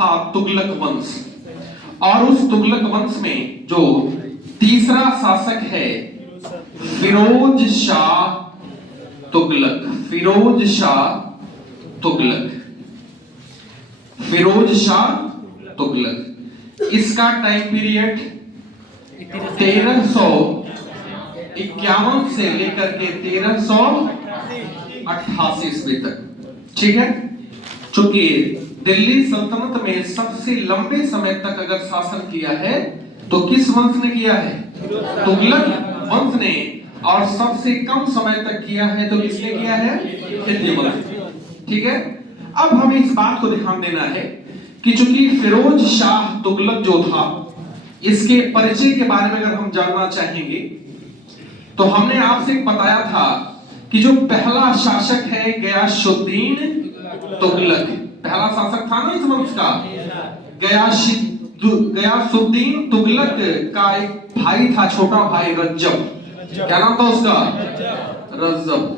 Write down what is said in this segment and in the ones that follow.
था तुगलक वंश, और उस तुगलक वंश में जो तीसरा शासक है फिरोज शाह तुगलक। फिरोज शाह तुगलक, फिरोज शाह तुगलक। इसका टाइम पीरियड 1351 से लेकर के 1388 ईस्वी तक। ठीक है, चूंकि दिल्ली सल्तनत में सबसे लंबे समय तक अगर शासन किया है तो किस वंश ने किया है? तुगलक वंश ने। और सबसे कम समय तक किया है तो किसने किया है? खिलजी वंश। ठीक है, अब हमें इस बात को ध्यान देना है कि चूंकि फिरोज शाह तुगलक जो था, इसके परिचय के बारे में अगर हम जानना चाहेंगे तो हमने आपसे बताया था कि जो पहला शासक है गयासुद्दीन तुगलक, पहला शासक था ना इस वंश का, गयासुद्दीन तुगलक का एक भाई था, छोटा भाई रज्जब। क्या नाम था उसका? रज्जब।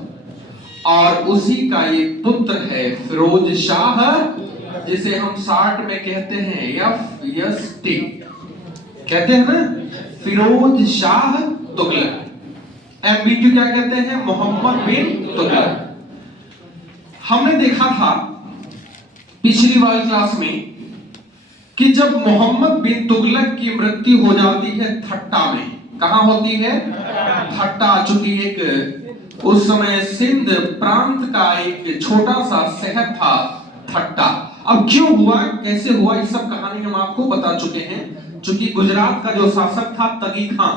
और उसी का एक पुत्र है फिरोज शाह, जिसे हम शार्ट में कहते हैं FST, कहते हैं ना, फिरोज शाह तुगलक। MBQ क्या कहते हैं? मोहम्मद बिन तुगलक। हमने देखा था पिछली वाली क्लास में कि जब मोहम्मद बिन तुगलक की मृत्यु हो जाती है थट्टा में, कहां होती है? थट्टा, चूंकि एक उस समय सिंध प्रांत का एक छोटा सा शहर था थट्टा। अब क्यों हुआ, कैसे हुआ, इस सब कहानी हम आपको बता चुके हैं। चूंकि गुजरात का जो शासक था तगी खान,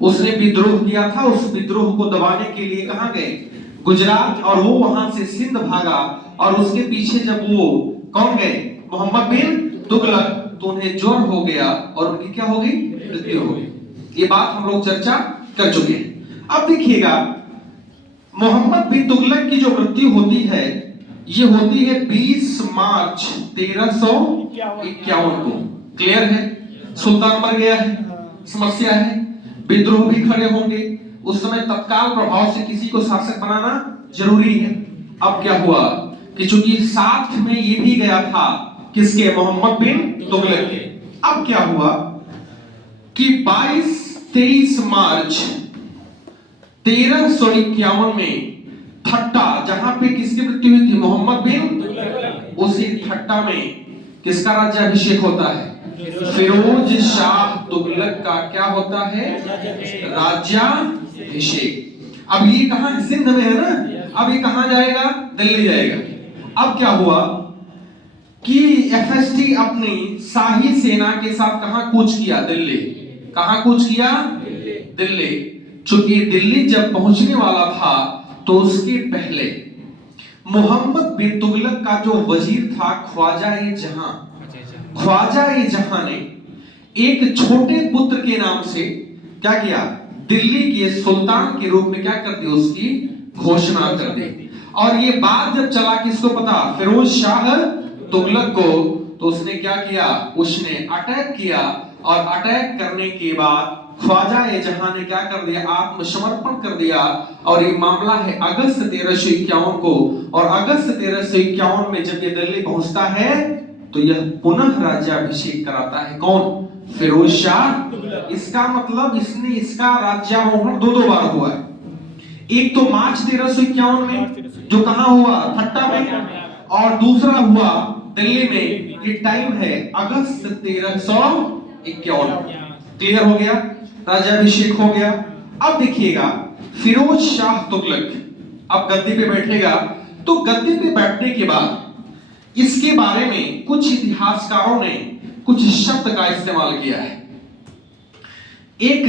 उसने विद्रोह किया था। उस विद्रोह को दबाने के लिए कहां गए? गुजरात। और वो वहां से सिंध भागा, और उसके पीछे जब वो कौन गए? मोहम्मद बिन तुगलक, तो उन्हें ज्वर हो गया और उनकी क्या हो गई? मृत्यु हो गई। ये बात हम लोग चर्चा कर चुके हैं। अब देखिएगा, मोहम्मद बिन तुगलक की जो मृत्यु होती है, ये होती है 20 मार्च 1351 को। क्लियर है? सुल्तान मर गया है, समस्या है, विद्रोह भी खड़े होंगे। उस समय तत्काल प्रभाव से किसी को शासक बनाना जरूरी है। अब क्या हुआ कि चूंकि साथ में ये भी गया था किसके? मोहम्मद बिन तुगलक के। अब क्या हुआ कि 22-23 मार्च 1351 में थट्टा, जहां पे किसकी मृत्यु हुई थी? मोहम्मद बिन, उसी थट्टा में किसका राज्याभिषेक होता है? फिरोज शाह तुगलक का क्या होता है? राज्याभिषेक। अब ये कहां है? सिंध में है ना। अब ये कहां जाएगा? दिल्ली जाएगा। अब क्या हुआ कि FST अपनी शाही सेना के साथ कहां कूच किया? दिल्ली। कहां कूच किया? दिल्ली। चूंकि दिल्ली जब पहुंचने वाला था तो उसके पहले मोहम्मद बिन तुगलक का जो वजीर था ख्वाजा-ए-जहां, ख्वाजा-ए-जहां ने एक छोटे पुत्र के नाम से क्या किया? दिल्ली के सुल्तान के रूप में क्या कर दी? उसकी घोषणा कर दी। और ये बात जब चला, किसको पता? फिरोज शाह तुगलक को। तो उसने क्या किया? उसने अटैक किया, और अटैक करने के बाद ख्वाजा-ए-जहां ने क्या कर दिया? आत्मसमर्पण कर दिया। और ये मामला है अगस्त 1351 को। और अगस्त 1351 में जब ये दिल्ली पहुंचता है तो यह पुनः राज्याभिषेक कराता है। कौन? फिरोज शाह। इसका मतलब इसका राज्यारोहण दो बार हुआ है। एक तो मार्च 1351 में, जो कहां हुआ? थट्टा में। और दूसरा हुआ दिल्ली में। ये टाइम है अगस्त 1351। क्लियर हो गया? राज्याभिषेक हो गया। अब देखिएगा, फिरोज शाह तुगलक अब गद्दी पे बैठेगा। तो गद्दी पे बैठने के बाद इसके बारे में कुछ इतिहासकारों ने कुछ शब्द का इस्तेमाल किया है। एक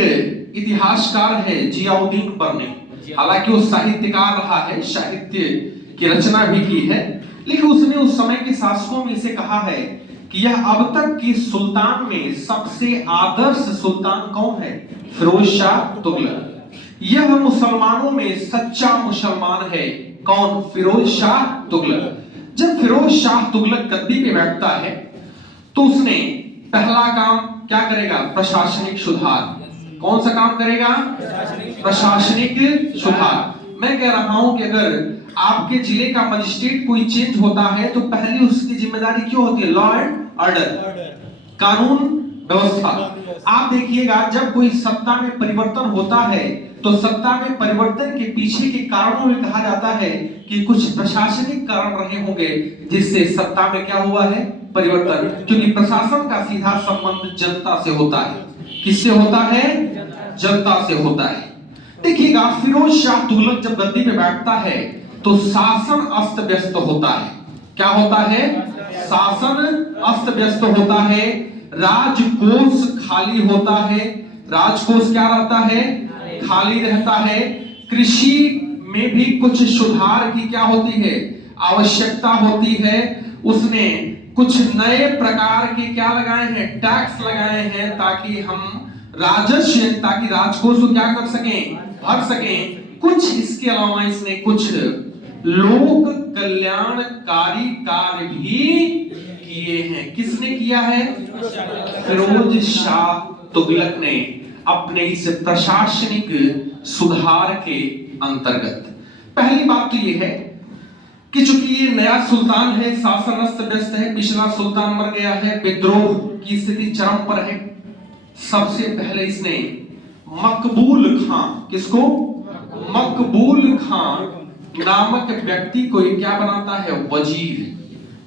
इतिहासकार है जियाउद्दीन बर्नी, हालांकि वो साहित्यकार रहा है, साहित्य की रचना भी की है, लेकिन उसने उस समय के शासकों में इसे कहा है कि यह अब तक की सुल्तान में सबसे आदर्श सुल्तान कौन है? फिरोज शाह तुगलक। यह मुसलमानों में सच्चा मुसलमान है। कौन? फिरोज शाह तुगलक। जब फिरोज शाह तुगलक गद्दी पे बैठता है तो उसने पहला काम क्या करेगा? प्रशासनिक सुधार। कौन सा काम करेगा? प्रशासनिक सुधार। मैं कह रहा हूं कि अगर आपके जिले का मजिस्ट्रेट कोई चेंज होता है तो पहली उसकी जिम्मेदारी क्यों होती है? लॉ एंड ऑर्डर, कानून व्यवस्था। आप देखिएगा जब कोई सत्ता में परिवर्तन होता है तो सत्ता में परिवर्तन के पीछे के कारणों में कहा जाता है कि कुछ प्रशासनिक कारण रहे होंगे जिससे सत्ता में क्या हुआ है? परिवर्तन। क्योंकि प्रशासन का सीधा संबंध जनता से होता है। किससे होता है? जनता से होता है। देखिएगा फिरोज शाह तुगलक जब गद्दी पे बैठता है तो शासन अस्त व्यस्त होता है। क्या होता है? शासन अस्त व्यस्त होता है, राजकोष खाली होता है। राजकोष क्या रहता है? खाली रहता है। कृषि में भी कुछ सुधार की क्या होती है? आवश्यकता होती है। उसने कुछ नए प्रकार के क्या लगाए हैं? टैक्स लगाए हैं ताकि हम राजस्व, ताकि राजकोष को क्या कर सकें? भर सकें। कुछ इसके अलावा इसने कुछ लोक कल्याणकारी कार्य भी किए हैं। किसने किया है? फिरोज शाह तुगलक ने अपने इस प्रशासनिक सुधार के अंतर्गत। पहली बात तो ये है कि चूंकि ये नया सुल्तान है, शासन अस्त व्यस्त है, पिछला सुल्तान मर गया है, विद्रोह की स्थिति चरम पर है। सबसे पहले इसने मकबूल खां, किसको? मकबूल खां नामक व्यक्ति को क्या बनाता है? वजीर।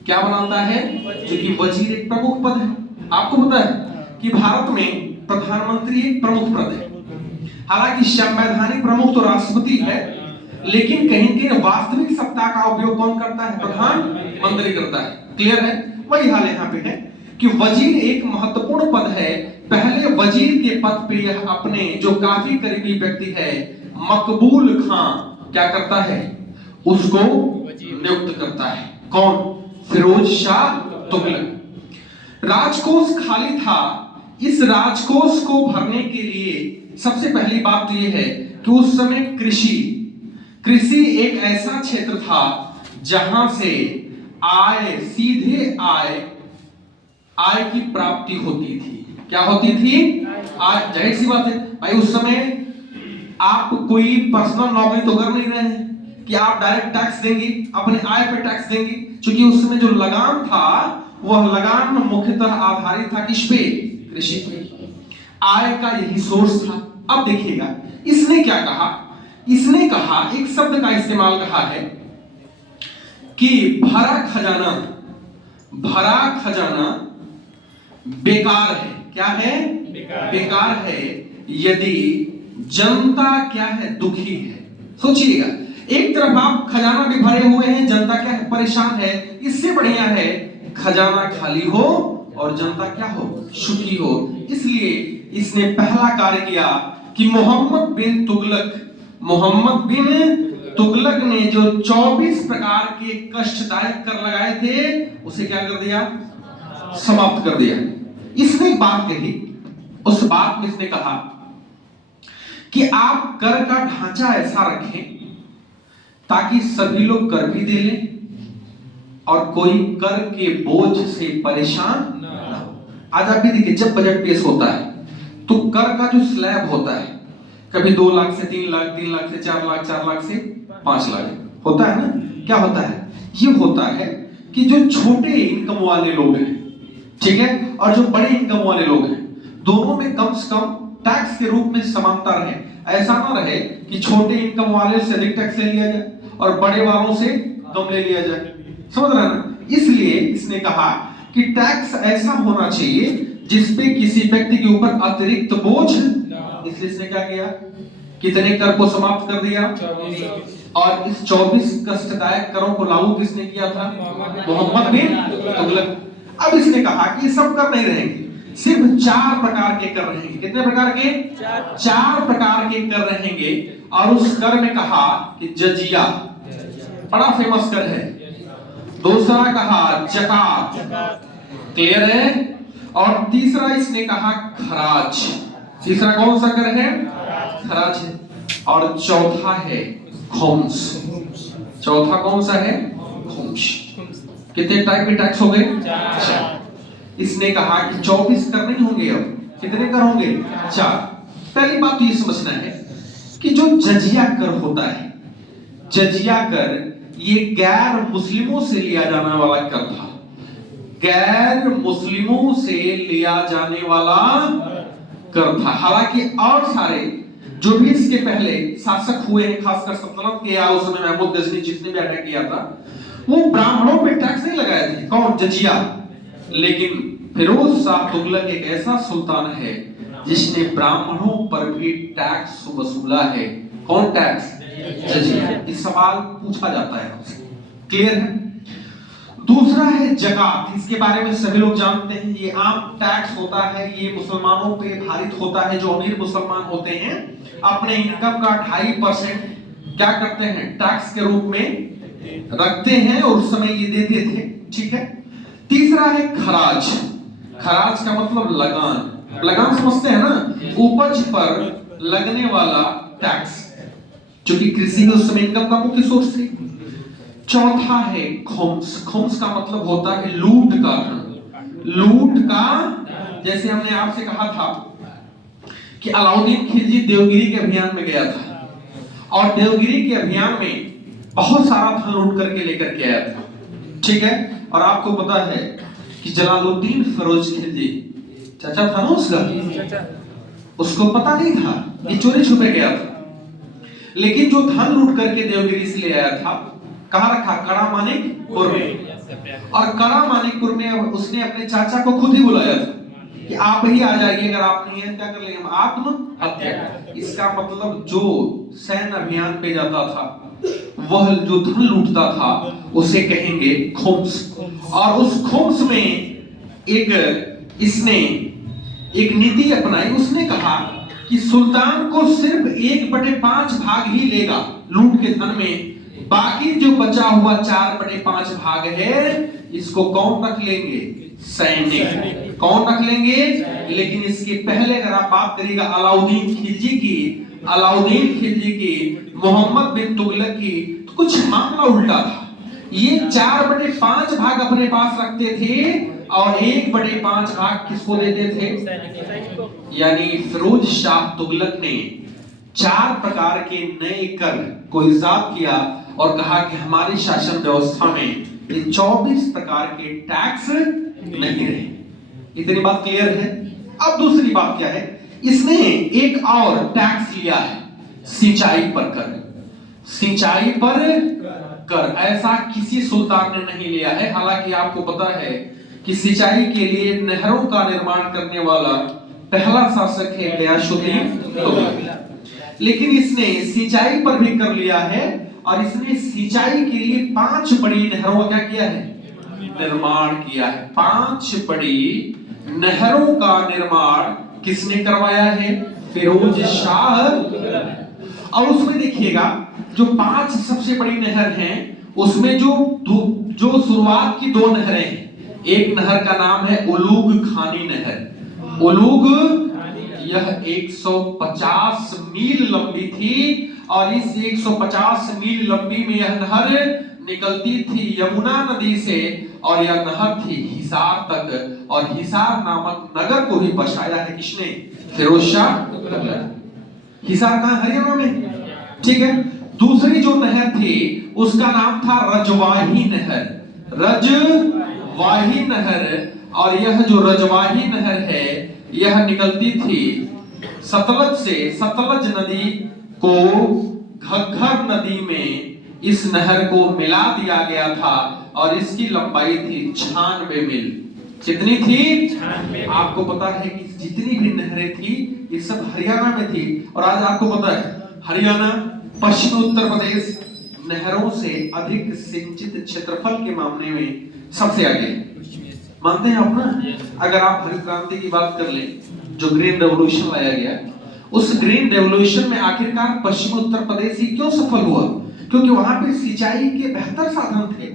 क्या बनाता है? क्योंकि वजीर एक प्रमुख पद है। आपको पता है कि भारत में प्रधानमंत्री एक प्रमुख पद है। हालांकि संवैधानिक प्रमुख तो राष्ट्रपति है, लेकिन कहीं कहीं वास्तविक सत्ता का उपयोग कौन करता है? प्रधानमंत्री करता है। क्लियर है? वही हाल यहाँ पे है कि वजीर एक महत्वपूर्ण पद है। पहले वजीर के पद पे यह अपने जो काफी करीबी व्यक्ति है मकबूल खां क्या करता है? उसको नियुक्त करता है। कौन? फिरोज शाह तुगलक। राजकोष खाली था। इस राजकोष को भरने के लिए सबसे पहली बात तो यह है कि उस समय कृषि एक ऐसा क्षेत्र था जहां से आय, सीधे आय की प्राप्ति होती थी। क्या होती थी? आज जाहिर सी बात है भाई, उस समय आप कोई पर्सनल नौकरी तो कर नहीं रहे हैं कि आप डायरेक्ट टैक्स देंगे, अपने आय पे टैक्स देंगे। क्योंकि उस समय जो लगान था वह लगान मुख्यतः आधारित था किस पे? कृषि पे। आय का यही सोर्स था। अब देखिएगा इसने क्या कहा? इसने कहा, एक शब्द का इस्तेमाल कहा है कि भरा खजाना बेकार है। क्या है? बेकार है यदि जनता क्या है? दुखी है। सोचिएगा, एक तरफ आप खजाना भी भरे हुए हैं, जनता क्या है? परेशान है। इससे बढ़िया है खजाना खाली हो और जनता क्या हो? सुखी हो। इसलिए इसने पहला कार्य किया कि मोहम्मद बिन तुगलक ने जो 24 प्रकार के कष्टदायक कर लगाए थे उसे क्या कर दिया? समाप्त कर दिया। इसने एक बात कही, उस बात में इसने कहा कि आप कर का ढांचा ऐसा रखें ताकि सभी लोग कर भी दे लें और कोई कर के बोझ से परेशान ना हो। आज आप भी देखिए, जब बजट पेश होता है तो कर का जो स्लैब होता है कभी 2 लाख से 3 लाख, 3 लाख से 4 लाख, 4 लाख से 5 लाख होता है ना। क्या होता है? ये होता है कि जो छोटे इनकम वाले लोग हैं, ठीक है, और जो बड़े इनकम वाले लोग हैं, दोनों में कम से कम टैक्स के रूप में समानता रहे। ऐसा ना रहे कि छोटे इनकम वाले से अधिक टैक्स ले लिया जाए और बड़े वालों से कम ले लिया जाए। समझ रहे हैं ना? इसलिए इसने कहा कि टैक्स ऐसा होना चाहिए जिसपे किसी व्यक्ति के ऊपर अतिरिक्त बोझ। इसलिए इसने क्या किया? कितने कर को समाप्त कर दिया? 24। और इस 24 कष्टदायक करों को लागू किसने किया था? मोहम्मद बिन तुगलक। अब इसने कहा कि सब कर नहीं रहेंगे, सिर्फ 4 प्रकार के कर रहेंगे। कितने प्रकार के? 4 प्रकार के कर रहेंगे। और उस कर में कहा कि जजिया, बड़ा फेमस कर है। दूसरा कहा जकात, क्लियर है। और तीसरा इसने कहा खराज। तीसरा कौन सा कर है? खराज है। और चौथा है खुम्स। चौथा कौन सा है? खुम्स। कितने टाइप के टैक्स हो गए? 4। इसने कहा कि 24 कर नहीं होंगे। अब कितने कर होंगे? 4। पहली बात तो ये समझना है कि जो जजिया कर होता है, जजिया कर ये गैर मुस्लिमों से लिया जाने वाला कर था, गैर मुस्लिमों से लिया जाने वाला कर था। हालांकि और सारे जो भी इसके पहले शासक हुए हैं, खासकर सल्तनत के या उस समय महमूद गजनी जिसने भी अटैक किया था, वो ब्राह्मणों पे टैक्स नहीं लगाए थे। कौन? जजिया। लेकिन फिरोज शाह तुगलक एक ऐसा सुल्तान है जिसने ब्राह्मणों पर भी टैक्स वसूला है। कौन टैक्स? जजिया। इस सवाल पूछा जाता है हमसे, क्लियर है? दूसरा है जकात। इसके बारे में सभी लोग जानते हैं, ये आम टैक्स होता है, ये मुसलमानों पे भारित होता है। जो अमीर मुसलमान होते हैं अपने इनकम का 2.5% क्या करते हैं? टैक्स के रूप में रखते हैं और उस समय ये देते थे, ठीक है। तीसरा है खराज। खराज का मतलब लगान। लगान समझते हैं ना? उपज पर लगने वाला टैक्स, क्योंकि कृषि में उस समय इनकम का मुख्य सोर्स थी। चौथा है खुम्स। खुम्स का मतलब होता है लूट का धन। लूट का, जैसे हमने आपसे कहा था कि अलाउद्दीन खिलजी देवगिरी के अभियान में गया था और देवगिरी के अभियान में बहुत सारा धन लूट करके लेकर के आया था, ठीक है। और आपको पता है कि जलालुद्दीन फिरोज खिलजी चाचा था ना उसका, उसको पता नहीं था, ये चोरी छुपे गया था। लेकिन जो धन लूट करके देवगिरी से ले आया था, कहाँ रखा? कड़ा मानिकपुर में। और कड़ा मानिकपुर में उसने अपने चाचा को खुद ही बुलाया था कि आप ही आ जाइए, अगर आप नहीं है क्या कर लेंगे हम? आत्महत्या। इसका मतलब जो सैन्य अभियान पे जाता था, वह जो धन लूटता था उसे कहेंगे खुम्स। और उस खुम्स में इसने एक नीति अपनाई। उसने कहा कि सुल्तान को सिर्फ 1/5 भाग ही लेगा लूट के धन में, बाकी जो बचा हुआ 4/5 भाग है इसको कौन रख लेंगे? सैनिक। कौन रख लेंगे? लेकिन इसके पहले अगर आप बात करिएगा अलाउद्दीन खिलजी की, मोहम्मद बिन तुगलक की, तो कुछ मामला उल्टा था। ये 4/5 भाग अपने पास रखते थे और 1/5 भाग किसको देते थे? यानी फिरोज शाह तुगलक ने 4 प्रकार के नए कर को इजाद किया और कहा कि हमारी शासन व्यवस्था में ये 24 प्रकार के टैक्स नहीं रहे। इतनी बात क्लियर है? अब दूसरी बात क्या है? इसने एक और टैक्स लिया है, सिंचाई पर कर। सिंचाई पर कर ऐसा किसी सुल्तान ने नहीं लिया है। हालांकि आपको पता है कि सिंचाई के लिए नहरों का निर्माण करने वाला पहला शासक है गयासुद्दीन तुगलक। लेकिन इसने सिंचाई पर भी कर लिया है और इसने सिंचाई के लिए 5 बड़ी नहरों का क्या किया है? निर्माण किया है। 5 बड़ी नहरों का निर्माण किसने करवाया है? फिरोज शाह। और उसमें देखिएगा जो 5 सबसे बड़ी नहर हैं, उसमें जो शुरुआत की 2 नहरें हैं, एक नहर का नाम है उलूग खानी नहर। उलूग, यह 150 मील लंबी थी और इस 150 मील लंबी में यह नहर निकलती थी यमुना नदी से और यह नहर थी हिसार तक। और हिसार नामक नगर को भी बसाया है किसने? फिरोज शाह तुगलक। हिसार कहां? हरियाणा में, ठीक है। दूसरी जो नहर थी उसका नाम था रजवाही नहर। रजवाही नहर। और यह जो रजवाही नहर है यह निकलती थी सतलज से। सतलज नदी को घग्गर नदी में इस नहर को मिला दिया गया था और इसकी लंबाई थी 96 मील। कितनी थी? आपको पता है कि जितनी भी नहरें थी ये सब हरियाणा में थी। और आज आपको पता है हरियाणा, पश्चिमी उत्तर प्रदेश नहरों से अधिक सिंचित क्षेत्रफल के मामले में सबसे आगे। मानते हैं आप ना? अगर आप हरित क्रांति की बात कर लें, जो ग्रीन रेवोल्यूशन लाया गया, उस ग्रीन रेवोल्यूशन में आखिरकार पश्चिमी उत्तर प्रदेश ही क्यों सफल हुआ? क्योंकि वहां पे सिंचाई के बेहतर साधन थे।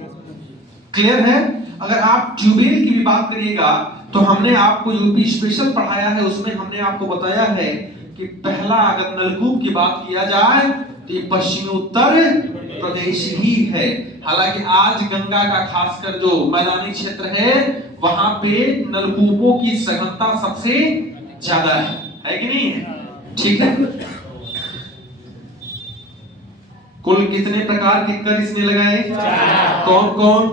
क्लियर है? अगर आप ट्यूबवेल की भी बात करिएगा तो हमने आपको यूपी स्पेशल पढ़ाया है, उसमें हमने आपको बताया है कि पहला अगर नलकूप की बात किया जाए तो ये पश्चिमी उत्तर प्रदेश ही है। हालांकि आज गंगा का खासकर जो मैदानी क्षेत्र है वहां पे नलकूपों की सघनता सबसे ज्यादा है कि नहीं है? ठीक है। कुल कितने प्रकार के कर इसने लगाए? कौन कौन?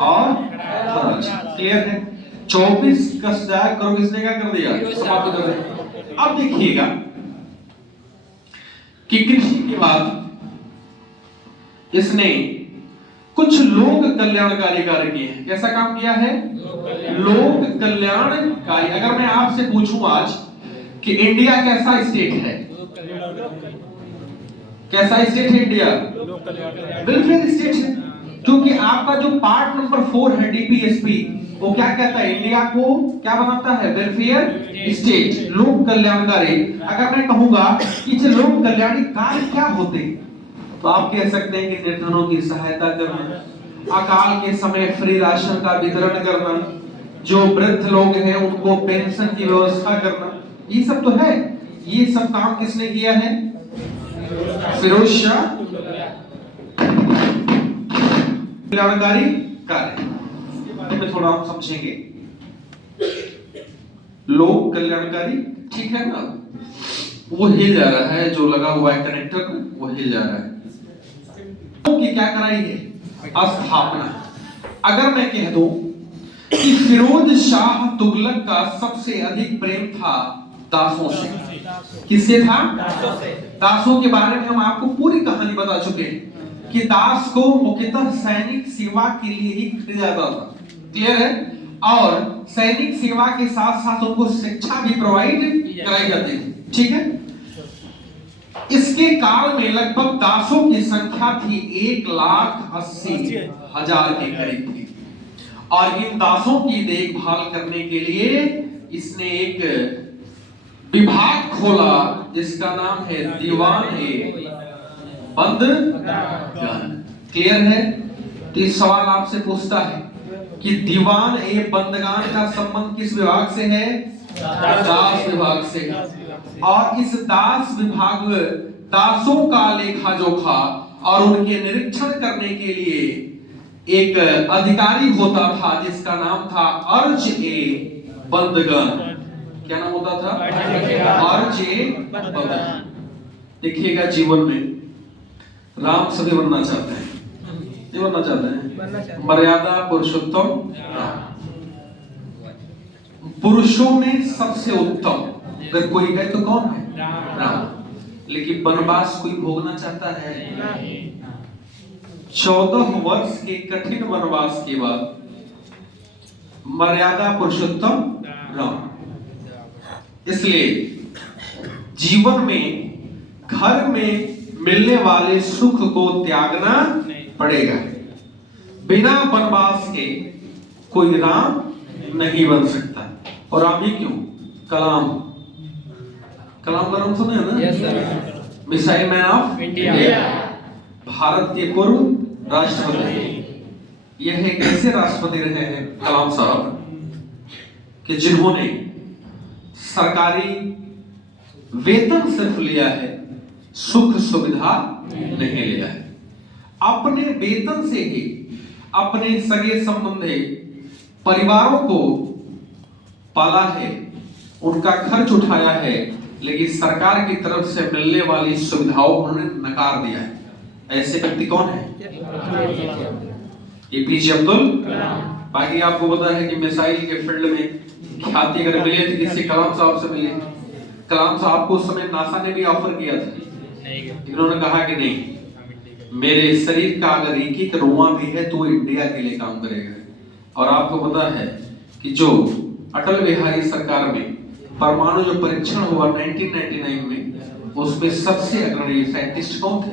और क्लियर है। 24 कष्टदायक करो किसने क्या कर दिया? समाप्त कर दिया। अब देखिएगा कि कृषि के बाद इसने कुछ लोक कल्याणकारी कार्य किए हैं। कैसा काम किया है? लोक कल्याणकारी। अगर मैं आपसे पूछूं आज कि इंडिया कैसा स्टेट है? कैसा स्टेट है इंडिया? वेलफेयर स्टेट है। क्योंकि आपका जो पार्ट नंबर 4 है डीपीएसपी, वो क्या कहता है? इंडिया को क्या बनाता है? वेलफेयर स्टेट, लोक कल्याणकारी। अगर मैं कहूंगा कि ये लोक कल्याणकारी कार्य क्या होते, तो आप कह सकते हैं कि निर्धनों की सहायता करना, अकाल के समय फ्री राशन का वितरण करना, जो वृद्ध लोग हैं उनको पेंशन की व्यवस्था करना, ये सब तो है। ये सब काम किसने किया है? फिरोज शाह कल्याणकारी कार्य। में थोड़ा हम समझेंगे लोक कल्याणकारी, ठीक है ना? वो हिल जा रहा है, जो लगा हुआ है कनेक्टर वो हिल जा रहा है। की क्या कराई है? स्थापना। अगर मैं कह दूं कि फिरोज शाह तुगलक का सबसे अधिक प्रेम था दासों से। किससे था? दासों के बारे में हम आपको पूरी कहानी बता चुके हैं कि दास को मुख्यतः सैनिक सेवा के लिए ही खरीदा जाता था। क्लियर है? और सैनिक सेवा के साथ साथ उनको शिक्षा भी प्रोवाइड कराई जाती थी। ठीक है? इसके काल में लगभग दासों की संख्या थी 1,80,000 के करीब थी। और इन दासों की देखभाल करने के लिए इसने एक विभाग खोला जिसका नाम है दीवान-ए-बंदगान। क्लियर है? तो इस सवाल आपसे पूछता है कि दीवान-ए-बंदगान का संबंध किस विभाग से है? दास विभाग से। और इस दास विभाग दासों का लेखा जोखा और उनके निरीक्षण करने के लिए एक अधिकारी होता था जिसका नाम था अर्ज-ए-बंदगान। क्या नाम होता था? अर्ज-ए-बंदगान। देखिएगा जीवन में राम सभी बनना चाहते हैं, नहीं बनना चाहते हैं? मर्यादा पुरुषोत्तम राम, पुरुषों में सबसे उत्तम अगर कोई है तो कौन है? राम। लेकिन वनवास कोई भोगना चाहता है? 14 वर्ष के कठिन वनवास के बाद मर्यादा पुरुषोत्तम राम। इसलिए जीवन में घर में मिलने वाले सुख को त्यागना पड़ेगा। बिना वनवास के कोई राम नहीं बन सकता। और राम ही क्यों? कलाम का नाम सुने हैं ना? yes, sir. Missile man of India, Bharat के पूर्व राष्ट्रपति। यह एक ऐसे राष्ट्रपति रहे हैं कलाम साहब कि जिन्होंने सरकारी वेतन सिर्फ लिया है, सुख सुविधा नहीं लिया है। अपने वेतन से ही अपने सगे संबंधी परिवारों को पाला है, उनका खर्च उठाया है, लेकिन सरकार की तरफ से मिलने वाली सुविधाओं उन्होंने नकार दिया है। ऐसे व्यक्ति कौन है? एपीजे अब्दुल कलाम। बाकी आपको पता है कि मिसाइल के फील्ड में ख्याति अगर मिले तो किसी कलाम साहब से मिले। कलाम साहब को उस समय नासा ने भी ऑफर किया था, इन्होंने कहा कि नहीं, मेरे शरीर का अगर एक रोआ भी है तो इंडिया के लिए काम करेगा। और आपको पता है कि जो अटल बिहारी सरकार में परमाणु जो परीक्षण हुआ 1999 में, उसमें सबसे अग्रणी साइंटिस्ट कौन थे?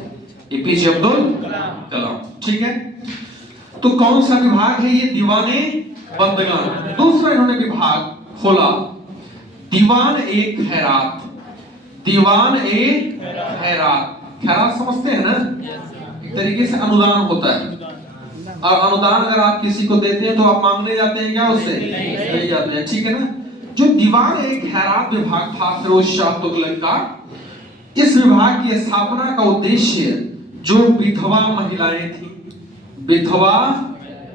एपीजे अब्दुल कलाम। ठीक है? तो कौन सा विभाग है ये? दीवान-ए-बंदगान। दूसरा इन्होंने विभाग खोला दीवान-ए-खैरात। दीवान-ए-खैरात, खैरात समझते हैं ना? एक तरीके से अनुदान होता है। और अनुदान अगर आप किसी को देते हैं तो आप मांगने जाते हैं क्या उससे? नहीं जाते हैं। ठीक है ना? जो दीवान-ए-खैरात विभाग था फिरोज शाह तुगलक का, इस विभाग की स्थापना का उद्देश्य जो विधवा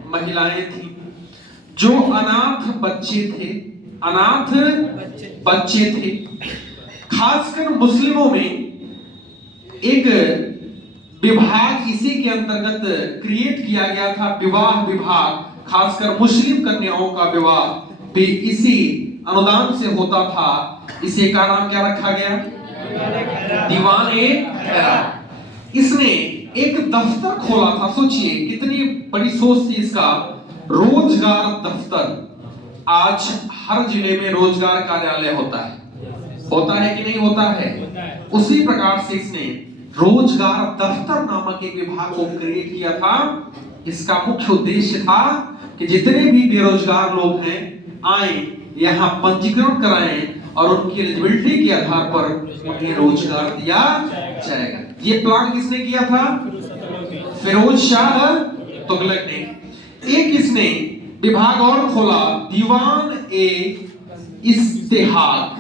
महिलाएं थी, जो अनाथ बच्चे थे, अनाथ बच्चे थे, खासकर मुस्लिमों में एक विभाग इसी के अंतर्गत क्रिएट किया गया था, विवाह विभाग, खासकर मुस्लिम कन्याओं का विवाह भी इसी अनुदान से होता था। इसे का नाम क्या रखा गया? दीवाने खैरात। इसने एक दफ्तर खोला था, सोचिए कितनी बड़ी सोच थी इसका, रोजगार दफ्तर। आज हर जिले में रोजगार कार्यालय होता है कि नहीं होता है? उसी प्रकार से इसने रोजगार दफ्तर नामक एक विभाग को क्रिएट किया था। इसका मुख्य उद्देश्य था कि जितने भी बेरोजगार लोग हैं आए यहाँ पंजीकरण कराएं और उनकी एलिजिबिलिटी के आधार पर उन्हें रोजगार दिया जाएगा। ये प्लान किसने किया था? फिरोज शाह तुगलक ने। एक इसने विभाग और खोला, दीवान ए इस्तेहाक।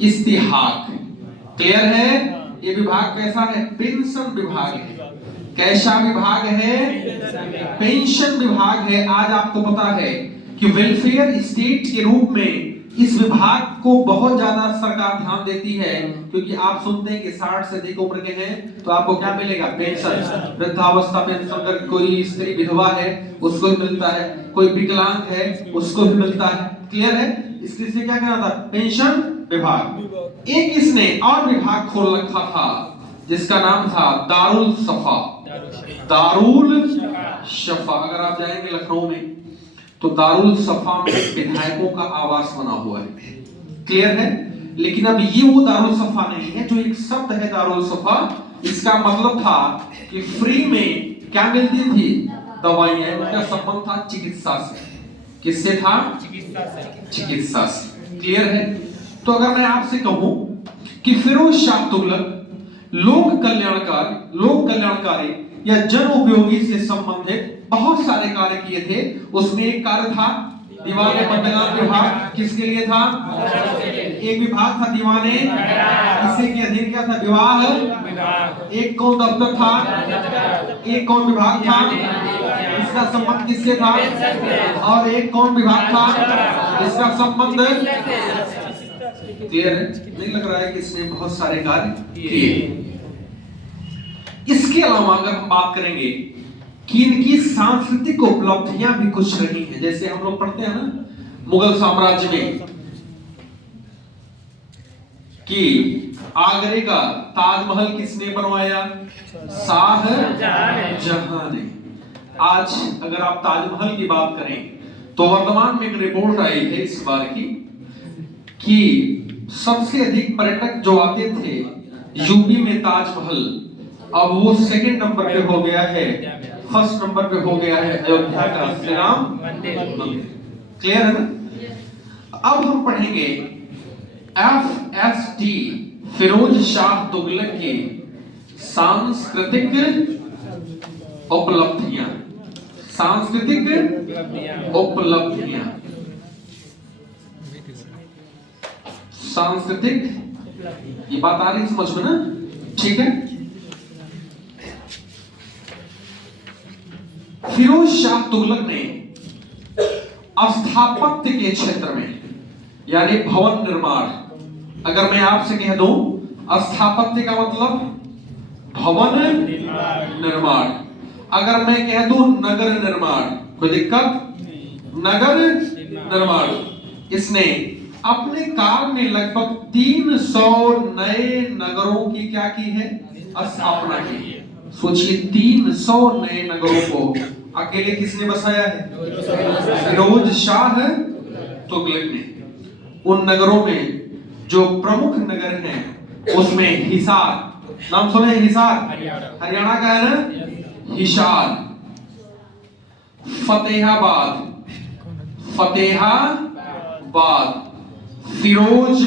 इस्तेहाक क्लियर है? ये विभाग कैसा है? पेंशन विभाग है। कैसा विभाग है? पेंशन विभाग है। आज आपको पता है कि वेलफेयर स्टेट के रूप में इस विभाग को बहुत ज्यादा सरकार ध्यान देती है, क्योंकि आप सुनते हैं कि 60 से अधिक उम्र के हैं तो आपको क्या मिलेगा? पेंशन, वृद्धावस्था पेंशन। अगर कोई स्त्री विधवा है उसको भी मिलता है, कोई विकलांग है उसको भी मिलता है। क्लियर है? इसके से क्या कहना था? पेंशन विभाग। एक इसने और विभाग खोल रखा था जिसका नाम था दारुल सफा। दारुल शफा। अगर आप जाएंगे लखनऊ में तो दारुल सफा में विधायकों का आवास बना हुआ है। क्लियर है? लेकिन अब ये वो दारुल सफा नहीं है जो एक शब्द है दारुल सफा। इसका मतलब था कि फ्री में क्या मिलती थी? दवाइयां। उनका संबंध था चिकित्सा से। किससे था? चिकित्सा से। क्लियर है? तो अगर मैं आपसे कहूं कि फिरोज शाह तुगलक लोक कल्याणकारी या जन उपयोगी से संबंधित बहुत सारे कार्य किए थे, उसमें एक कार्य था दीवाने बंदगान विभाग। किसके लिए था? एक विभाग था दीवाने, इसी के अधीन क्या था? विवाह। एक कौन दफ्तर था? एक कौन विभाग था? इसका संबंध किससे था? और एक कौन विभाग था? इसका संबंध। क्लियर है? नहीं लग रहा है कि इसने बहुत सारे कार्य किए। इसके अलावा अगर हम बात करेंगे कि इनकी सांस्कृतिक उपलब्धियां भी कुछ रही हैं, जैसे हम लोग पढ़ते हैं ना मुगल साम्राज्य में कि आगरे का ताजमहल किसने बनवाया? शाहजहां ने। आज अगर आप ताजमहल की बात करें तो वर्तमान में एक रिपोर्ट आई है इस बार की कि सबसे अधिक पर्यटक जो आते थे यूपी में ताजमहल, अब वो सेकंड नंबर पे हो गया है, फर्स्ट नंबर पे हो गया है अयोध्या का श्री राम मंदिर। क्लियर है ना? अब हम पढ़ेंगे FST फिरोज शाह तुगलक की सांस्कृतिक उपलब्धियां। सांस्कृतिक उपलब्धियां। सांस्कृतिक, ये बात आ रही समझ में ना? ठीक है। फिरोज शाह तुगलक ने स्थापत्य के क्षेत्र में यानी भवन निर्माण, अगर मैं आपसे कह दूं स्थापत्य का मतलब भवन निर्माण, अगर मैं कह दूं नगर निर्माण, कोई दिक्कत? नगर निर्माण। इसने अपने काल में लगभग 300 नए नगरों की क्या की है? स्थापना की है। सोचिए 300 नए नगरों को अकेले किसने बसाया है? फिरोज शाह तुगलक ने। उन नगरों में जो प्रमुख नगर हैं उसमें हिसार, नाम सुने? हिसार हरियाणा का है ना? हिसार, फतेहाबाद, फिरोज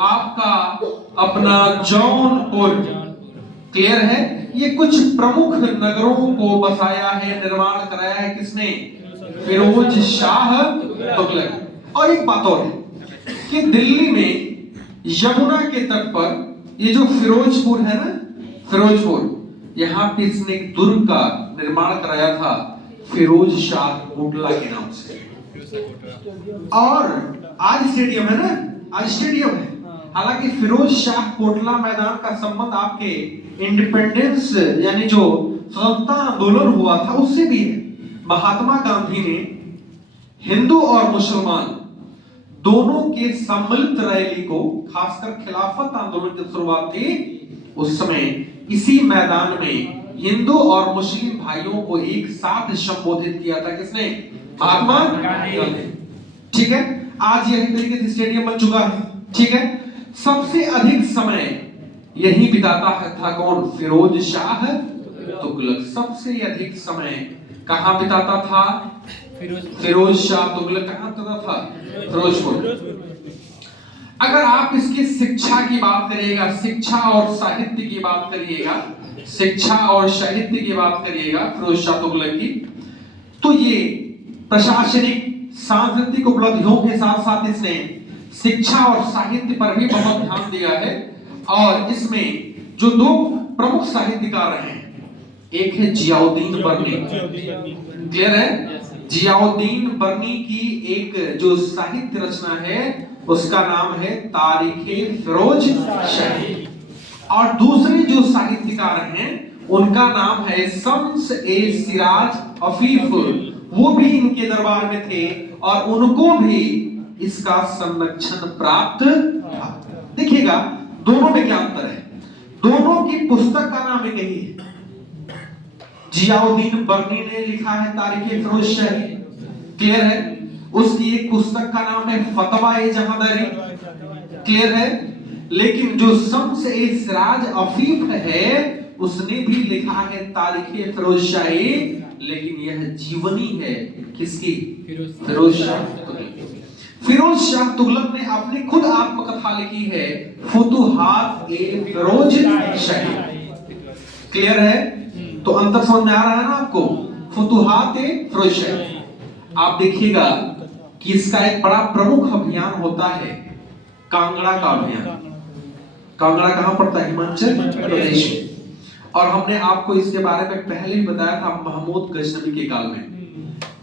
आपका अपना जौनपुर। क्लियर है? ये कुछ प्रमुख नगरों को बसाया है, निर्माण कराया है किसने? फिरोज शाह तुगलक। और एक बात और है कि दिल्ली में यमुना के तट पर ये जो फिरोजपुर है ना, फिरोजपुर, यहाँ पे इसने एक दुर्ग का निर्माण कराया था। फिरोज शाह कोटला के नाम से। और आज स्टेडियम है ना, आज स्टेडियम है। हालांकि फिरोज शाह कोटला मैदान का संबंध आपके इंडिपेंडेंस यानी जो स्वतंत्रता आंदोलन हुआ था उससे भी है। महात्मा गांधी ने हिंदू और मुसलमान दोनों के सम्मिलित रैली को, खासकर खिलाफत आंदोलन की शुरुआत थी उस समय इसी मैदान में हिंदू और मुस्लिम भाइयों को एक साथ संबोधित किया था। किसने? महात्मा गांधी। ठीक है, आज यही तरीके से स्टेडियम बन चुका है। ठीक है, सबसे अधिक समय यही बिताता था कौन? फिरोज शाह तुगलक। सबसे अधिक समय कहां बिताता था? फिरोज शाह तुगलक कहां बिताता था? फिरोजपुर। अगर आप इसकी शिक्षा की बात करिएगा, शिक्षा और साहित्य की बात करिएगा, शिक्षा और साहित्य की बात करिएगा फिरोज शाह तुगलक की, तो ये प्रशासनिक सांस्कृतिक उपलब्धियों के साथ साथ इसने शिक्षा और साहित्य पर भी बहुत ध्यान दिया है। और इसमें जो दो प्रमुख साहित्यकार रहे हैं, एक है जियाउद्दीन बर्नी। क्लियर है? जियाउद्दीन बर्नी की एक जो साहित्य रचना है उसका नाम है तारीखे फिरोज शाही। और दूसरे जो साहित्यकार हैं उनका नाम है शम्स ए सिराज अफीफ। वो भी इनके दरबार में थे और उनको भी इसका संरक्षण प्राप्त था। देखिएगा दोनों में क्या अंतर है। दोनों की पुस्तक का नाम एक ही है। जियाउद्दीन बर्नी ने लिखा है तारीखे फिरोज शाही, क्लियर है। उसकी एक पुस्तक का नाम है फतवा ए जहांदारी, क्लियर है। लेकिन जो शम्स ए सिराज अफीफ है उसने भी लिखा है तारीखे फिरोज शाही, लेकिन यह जीवनी है किसकी? फिरोज शाह तुगलक। फिरोज शाह तुगलक ने अपनी खुद आत्मकथा लिखी है फुतुहात ए फिरोज शाही, क्लियर है। तो अंतर समझ में आ रहा है ना आपको? फुतुहात ए फिरोज शाही। आप देखिएगा कि इसका एक बड़ा प्रमुख अभियान होता है कांगड़ा का अभियान। कांगड़ा कहां पड़ता है? हिमाचल प्रदेश में। और हमने आपको इसके बारे में पहले ही बताया था महमूद गजनवी के काल में।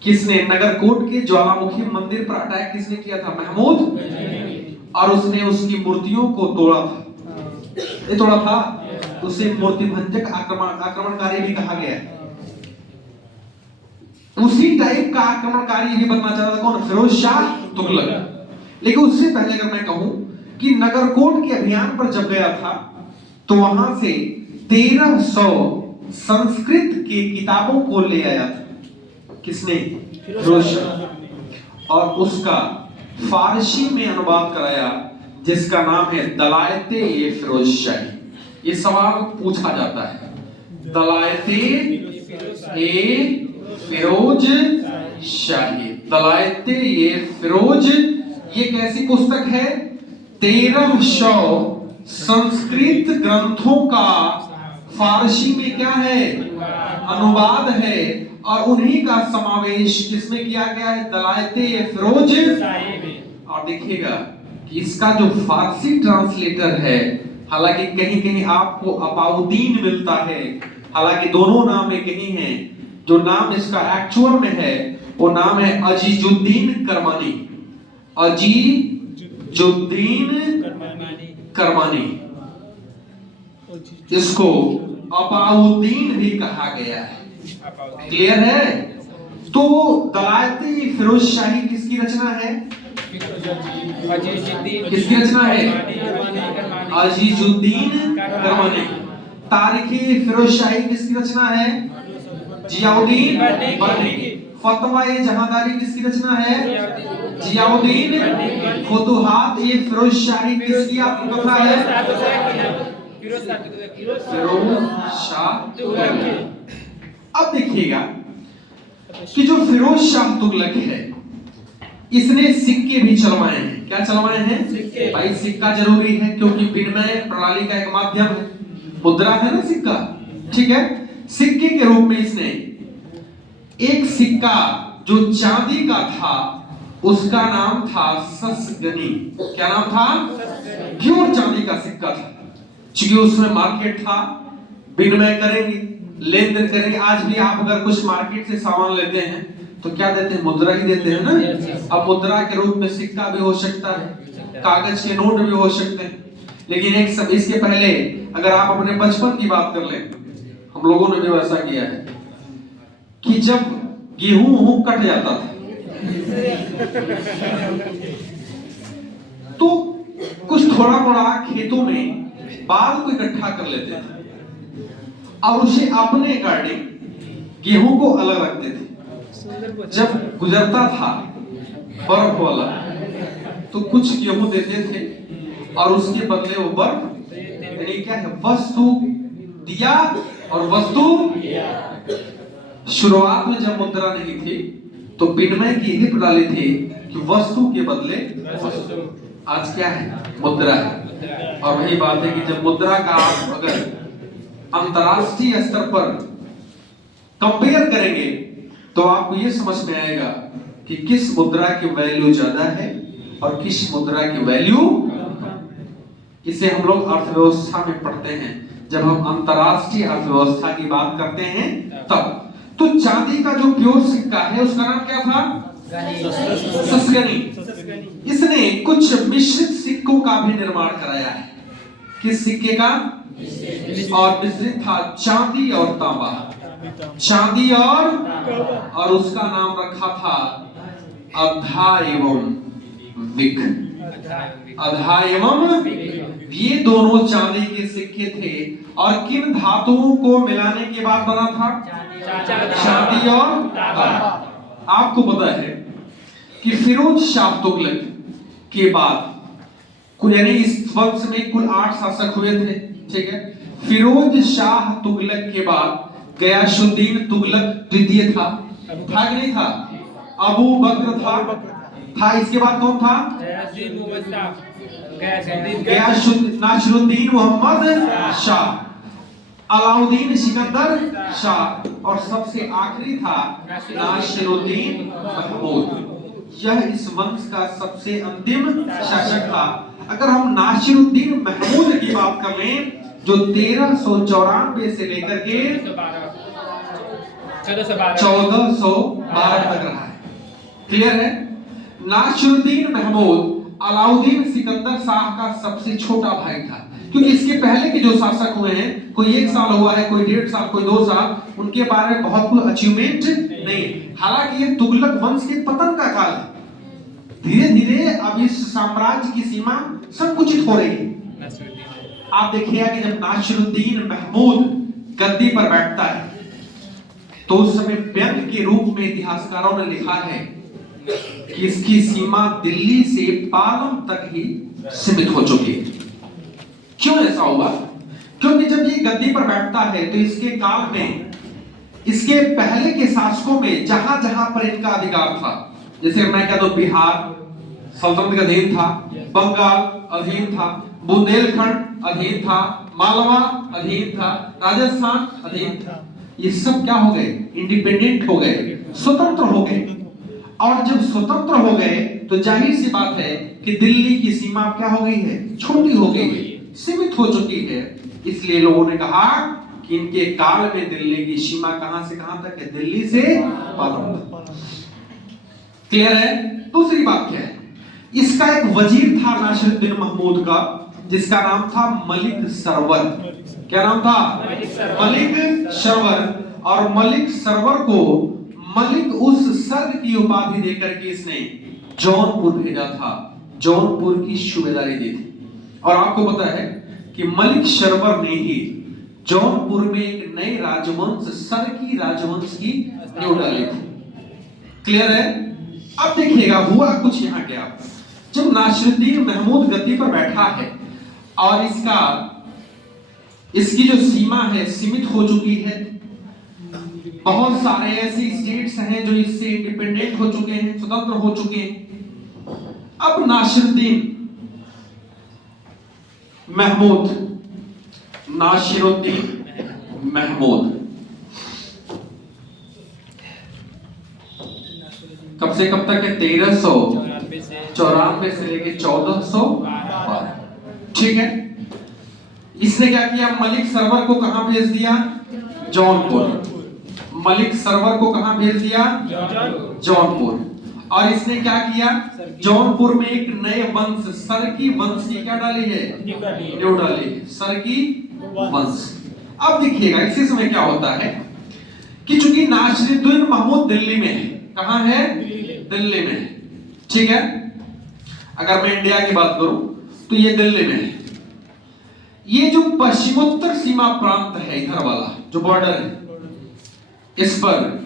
किसने? नगरकोट के ज्वालामुखी मंदिर पर अटैक किसने किया था? महमूद। और उसने उसकी मूर्तियों को तोड़ा था। ये तोड़ा था, उसे मूर्ति भंजक आक्रमणकारी भी कहा गया है। उसी टाइप का आक्रमणकारी भी बनना चाहता था कौन? फिरोज शाह तुगलक। लेकिन उससे पहले अगर मैं कहूं कि नगरकोट के अभियान पर जब गया था तो वहां से 1300 संस्कृत की किताबों को ले आया था। किसने? फिरोज शाह। और उसका फारसी में अनुवाद कराया जिसका नाम है दलायते ए फिरोज शाही। ये सवाल पूछा जाता है, दलायते ए फिरोज शाही, दलायते ए फिरोज, ये कैसी पुस्तक है? 1300 संस्कृत ग्रंथों का फारसी में क्या है? अनुवाद है। और उन्हीं का समावेश किसमें किया गया है? दलायते फिरोज। और देखिएगा कि इसका जो फारसी ट्रांसलेटर है, हालांकि कहीं कहीं आपको अपाउद्दीन मिलता है, हालांकि दोनों नाम एक ही हैं। जो नाम इसका एक्चुअल में है वो नाम है अजीजुद्दीन करमानी। अजीजुद्दीन करमानी, इसको अपाउद्दीन भी कहा गया है, क्लियर है। तो दलायते फिरोज शाही किसकी रचना है? किसकी रचना है? अजीजुद्दीन करमानी। तारीखे फिरोज शाही किसकी रचना है? जियाउद्दीन बर्नी। फतवा ए जहांदारी किसकी रचना है? जियाउद्दीन। फुतुहात ए फिरोज शाही किसकी आत्मकथा है? फिरोज शाह तुगलक। अब देखिएगा कि जो फिरोज शाह तुगलक है इसने सिक्के भी चलवाए हैं। क्या चलवाए हैं? भाई सिक्का जरूरी है क्योंकि विनिमय प्रणाली का एक माध्यम है, मुद्रा है ना सिक्का, ठीक है। सिक्के के रूप में इसने एक सिक्का जो चांदी का था उसका नाम था ससगनी। क्या नाम था? प्योर चांदी का सिक्का था। क्योंकि उसमें मार्केट था, विनिमय करेंगे, लेन देन करेंगे। आज भी आप अगर कुछ मार्केट से सामान लेते हैं तो क्या देते हैं? मुद्रा ही देते हैं ना। अब मुद्रा के रूप में सिक्का भी हो सकता है, कागज के नोट भी हो सकते हैं। लेकिन एक सब इसके पहले अगर आप अपने बचपन की बात कर लें, हम लोगों ने भी वैसा किया है कि जब गेहूं कट जाता था तो कुछ थोड़ा मोड़ा खेतों में बाल को इकट्ठा कर लेते थे और उसे अपने अकॉर्डिंग गेहूं को अलग रखते थे। जब गुजरता था बर्फ वाला तो कुछ गेहूं देते थे और उसके बदले वो बर्फ यानी क्या है, वस्तु दिया और वस्तु। शुरुआत में जब मुद्रा नहीं थी तो विनिमय की ही प्रणाली थी कि वस्तु के बदले वस्तु। आज क्या है? मुद्रा है। और वही बात है कि जब मुद्रा का आप अगर अंतरराष्ट्रीय स्तर पर कंपेयर करेंगे तो आपको ये समझ में आएगा कि किस मुद्रा की वैल्यू ज्यादा है और किस मुद्रा की वैल्यू। इसे हम लोग अर्थव्यवस्था में पढ़ते हैं जब हम अंतरराष्ट्रीय अर्थव्यवस्था की बात करते हैं तब। तो चांदी का जो प्योर सिक्का है उसका नाम क्या था? सस्गनी। इसने कुछ मिश्रित सिक्कों का भी निर्माण कराया है। किस सिक्के का? और मिश्रित था चांदी और तांबा। चांदी और उसका नाम रखा था अधा एवं विक। अधा एवं, ये दोनों चांदी के सिक्के थे। और किन धातुओं को मिलाने के बाद बना था? चांदी और तांबा। आपको पता है कि फिरोज शाह तुगलक के बाद कुल यानी इस वंश में कुल 8 शासक हुए थे, ठीक है। फिरोज शाह तुगलक के बाद गयासुद्दीन तुगलक द्वितीय था कि नहीं था? अबू बकर था। इसके बाद कौन था? नासिरुद्दीन मोहम्मद शाह, अलाउद्दीन सिकंदर शाह और सबसे आखिरी था नासिरुद्दीन महमूद। यह इस वंश का सबसे अंतिम शासक था। अगर हम नासिरुद्दीन महमूद की बात कर लें जो 1394 से लेकर के 1412 तक रहा है, क्लियर है। नासिरुद्दीन महमूद अलाउद्दीन सिकंदर शाह का सबसे छोटा भाई था, क्योंकि इसके पहले के जो शासक हुए हैं, कोई 1 साल हुआ है, कोई 1.5 साल, कोई 2 साल, उनके बारे में बहुत कोई अचीवमेंट नहीं। हालांकि ये तुगलक वंश के पतन का काल है। धीरे धीरे अब इस साम्राज्य की सीमा संकुचित हो रही है। आप देखिएगा कि जब नासिरुद्दीन महमूद गद्दी पर बैठता है तो उस समय व्यंग्य के रूप में इतिहासकारों ने लिखा है कि इसकी सीमा दिल्ली से पालम तक ही सीमित हो चुकी है। क्यों ऐसा हुआ? क्योंकि जब ये गद्दी पर बैठता है तो इसके काल में, इसके पहले के शासकों में जहां जहां पर इनका अधिकार था, जैसे मैं कह दो बिहार सल्तनत का अधीन था, बंगाल अधीन था, बुंदेलखंड अधीन था, मालवा अधीन था, राजस्थान अधीन था, ये सब क्या हो गए? इंडिपेंडेंट हो गए, स्वतंत्र हो गए। और जब स्वतंत्र हो गए तो जाहिर सी बात है कि दिल्ली की सीमा क्या हो गई है? छोटी हो गई है, सीमित हो चुकी है। इसलिए लोगों ने कहा कि इनके काल में दिल्ली की सीमा कहां से कहां तक है? दिल्ली से पालम तक। क्लियर है? दूसरी बात क्या है? इसका एक वजीर था नासिरुद्दीन महमूद का, जिसका नाम था मलिक सरवर। क्या नाम था? मलिक सरवर। और मलिक सरवर को मलिक उस सर्ग की उपाधि देकर के इसने जौनपुर भेजा था, जौनपुर की सूबेदारी दी थी। और आपको पता है कि मलिक सरवर ने ही जौनपुर में एक नए राजवंश, सरकी राजवंश की नींव डाली थी। क्लियर है? अब देखिएगा हुआ कुछ यहाँ क्या। जब नासिरुद्दीन महमूद गद्दी पर बैठा है और इसकी जो सीमा है सीमित हो चुकी है, बहुत सारे ऐसे स्टेट्स हैं जो इससे इंडिपेंडेंट हो चुके हैं, स्वतंत्र हो चुके हैं। अब नासिरुद्दीन महमूद कब से कब तक है? 1394 से लेके 1412, ठीक है। इसने क्या किया, मलिक सरवर को कहां भेज दिया, जौनपुर। मलिक सरवर को कहां भेज दिया, जौनपुर। और इसने क्या किया, जौनपुर में एक नए वंश सरकी वंश की क्या डाली है, न्यू डाली है, सरकी वंश। अब देखिएगा इसी समय क्या होता है कि चूंकि नासिरुद्दीन महमूद दिल्ली में है, कहां है, दिल्ली में है, ठीक है। अगर मैं इंडिया की बात करूं तो ये दिल्ली में है। ये जो पश्चिमोत्तर सीमा प्रांत है, इधर वाला जो बॉर्डर है, इस पर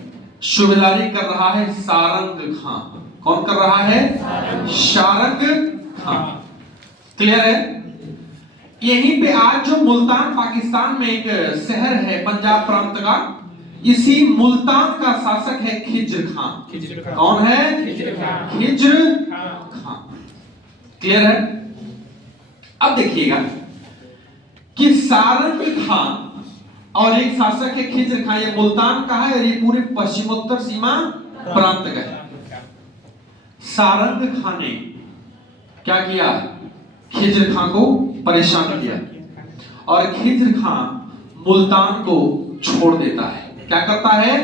सूबेदारी कर रहा है सारंग खां। कौन कर रहा है, सारंग खां। क्लियर है। यहीं पे आज जो मुल्तान पाकिस्तान में एक शहर है पंजाब प्रांत का, इसी मुल्तान का शासक है खिज्र खां। कौन है, खिज्र खां। क्लियर है। अब देखिएगा कि सारंग खां और एक शासक है खिज्र खां, ये मुल्तान का है और ये पूरे पश्चिमोत्तर सीमा प्रांत का है। सारंग खां ने क्या किया, खिज्र खां को परेशान किया और खिज्र खां मुल्तान को छोड़ देता है। क्या करता है,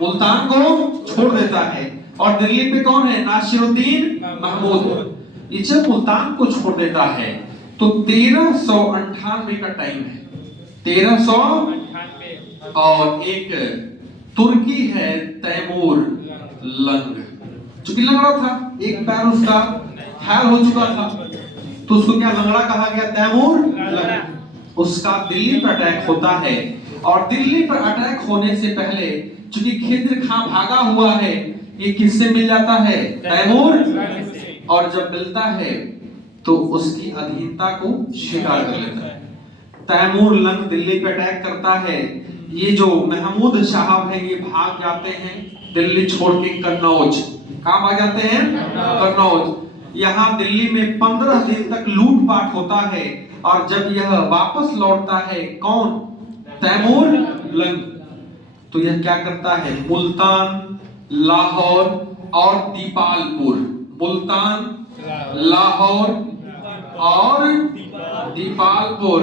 मुल्तान को छोड़ देता है। और दिल्ली पे कौन है, नासिरुद्दीन महमूद। ये जब मुल्तान को छोड़ देता है तो 1398 का टाइम है, 1398। और एक तुर्की है तैमूर लंग, जो कि लंगड़ा था, एक पैर उसका घायल हो चुका था, तो उसको क्या लंगड़ा कहा गया, तैमूर लंग। उसका दिल्ली पर अटैक होता है और दिल्ली पर अटैक होने से पहले चूंकि खिज्र खां भागा हुआ है, ये किससे मिल जाता है, तैमूर। और जब मिलता है तो उसकी अधीनता को स्वीकार कर लेता है। तैमूर लंग दिल्ली पे अटैक करता है। ये जो महमूद साहब है ये भाग जाते हैं दिल्ली छोड़ के कन्नौज। कहां भाग जाते हैं, कन्नौज। यहाँ दिल्ली में 15 दिन तक लूटपाट होता है और जब यह वापस लौटता है, कौन, तैमूर लंग, तो यह क्या करता है, मुल्तान, लाहौर और दीपालपुर, मुल्तान, लाहौर और दीपालपुर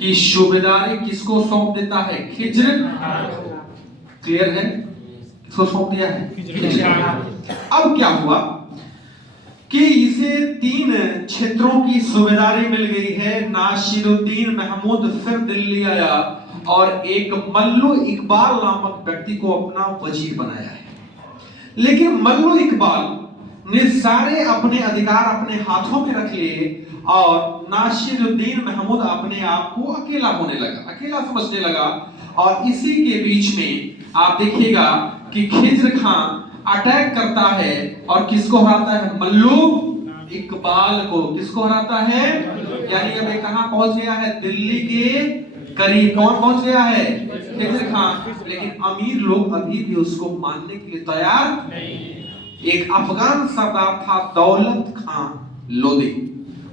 की सूबेदारी किसको सौंप देता है, खिज्र। क्लियर है, किसको सौंप दिया है, खिज्र। अब क्या हुआ कि इसे 3 क्षेत्रों की सूबेदारी मिल गई है। नासिरुद्दीन महमूद फिर दिल्ली आया और एक मल्लू इकबाल नामक व्यक्ति को अपना वजीर बनाया है। लेकिन मल्लू इकबाल ने सारे अपने अधिकार अपने हाथों में रख लिए और नासिरुद्दीन महमूद अपने आप को अकेला होने लगा, अकेला समझने लगा। और इसी के बीच में आप देखिएगा कि खिज्र खां अटैक करता है और किसको हराता है, मल्लू इकबाल को। किसको हराता है, यानी अब ये कहां पहुंच गया है, दिल्ली के करीब। कौन पहुंच गया है, खिज्र खां। लेकिन अमीर लोग अभी भी उसको मानने के लिए तैयार नहीं। एक अफगान सरदार था दौलत खां लोदी,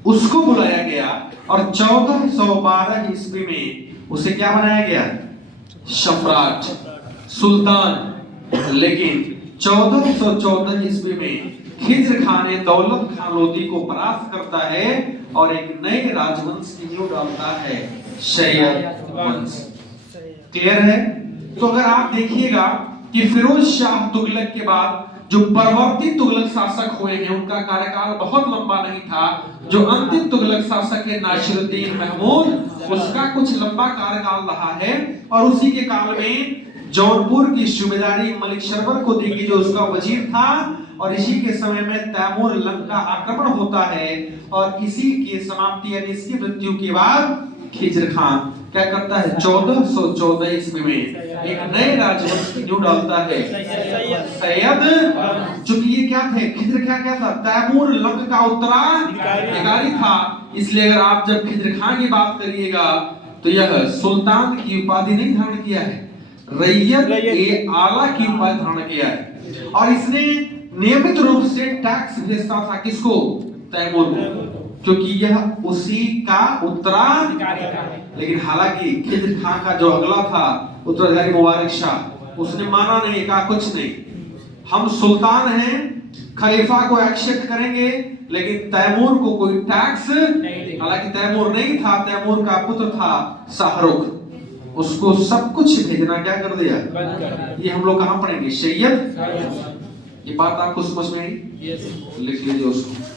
उसको बुलाया गया और 1412 ईस्वी में उसे क्या बनाया गया, सम्राट, सुल्तान। लेकिन 1414 ईस्वी में खिज्र खां ने दौलत खां लोदी को परास्त करता है और एक नए राजवंश की नींव डालता है, सैयद वंश। क्लियर है। तो अगर आप देखिएगा कि फिरोज शाह तुगलक के बाद जो परवर्ती तुगलक शासक हुए हैं उनका कार्यकाल बहुत लंबा नहीं था। जो अंतिम तुगलक शासक है नासिरुद्दीन महमूद, उसका कुछ लंबा कार्यकाल रहा है और उसी के काल में जौनपुर की सूबेदारी मलिक सरवर को दी गई जो उसका वजीर था। और इसी के समय में तैमूर लंग का आक्रमण होता है और इसी की समाप्ति यानी इसकी मृत्यु के बाद खिज्र खां क्या करता है, 1414 ईस्वी में एक नए राजवंश की नींव डालता है, सैयद। चूंकि ये क्या थे, खिज्र खां क्या था, तैमूर लंग का उत्तराधिकारी था। इसलिए अगर आप जब खिज्र खां की बात करिएगा तो यह सुल्तान की उपाधि नहीं धारण किया है, रैयत ए आला की उपाधि धारण किया है। और इसने नियमित रूप से टैक्स भेजता था, किसको, तैमूर को, क्योंकि यह उसी का उत्तराधिकारी है। लेकिन हालांकि खिज्र खां का जो अगला था उत्तराधिकारी मुबारक शाह, उसने माना नहीं, कहा कुछ नहीं, हम सुल्तान हैं, खलीफा को एक्सेप्ट करेंगे लेकिन तैमूर को कोई टैक्स, हालांकि तैमूर नहीं था, तैमूर का पुत्र था शाहरुख, उसको सब कुछ भेजना क्या कर दिया, बंद कर दिया। ये हम लोग कहां पढ़ेंगे, सैयद। ये बात आपको समझ में आई? लिख लीजिए उसको।